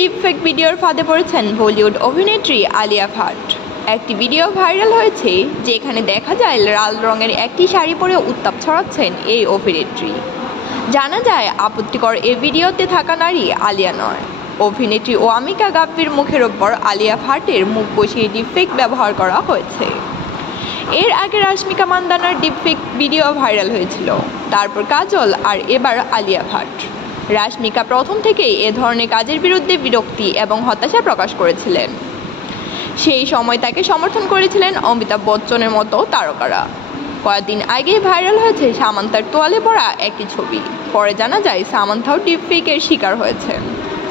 Deepfake ভিডিওর ফাঁদে পড়েছেন বলিউড অভিনেত্রী আলিয়া ভাট। একটি ভিডিও ভাইরাল হয়েছে যেখানে দেখা যায় লাল রঙের একটি শাড়ি পরে উত্তাপ ছড়াচ্ছেন এই অভিনেত্রী। জানা যায় আপত্তিকর এই ভিডিওতে থাকা নারী আলিয়া নয়। অভিনেত্রী ওয়ামিকা গাপ্পির মুখের ওপর আলিয়া ভাটের মুখ বসিয়ে ডিপফেক ব্যবহার করা হয়েছে। এর আগে রাশমিকা মান্দানার ডিপফেক ভিডিও ভাইরাল হয়েছিল, তারপর কাজল আর এবার আলিয়া ভাট। রাশমিকা প্রথম থেকেই এ ধরনের কাজের বিরুদ্ধে বিরক্তি এবং হতাশা প্রকাশ করেছিলেন। সেই সময় তাকে সমর্থন করেছিলেন অমিতাভ বচ্চনের মতো তারকারা। কয়েকদিন আগেই ভাইরাল হয়েছে সামান্থার তোয়ালে পড়া একটি ছবি। পরে জানা যায় সামান্থাও ডিপফেকের শিকার হয়েছেন।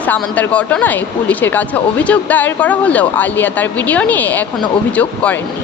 সামান্থার ঘটনায় পুলিশের কাছে অভিযোগ দায়ের করা হলেও আলিয়া তার ভিডিও নিয়ে এখনও অভিযোগ করেননি।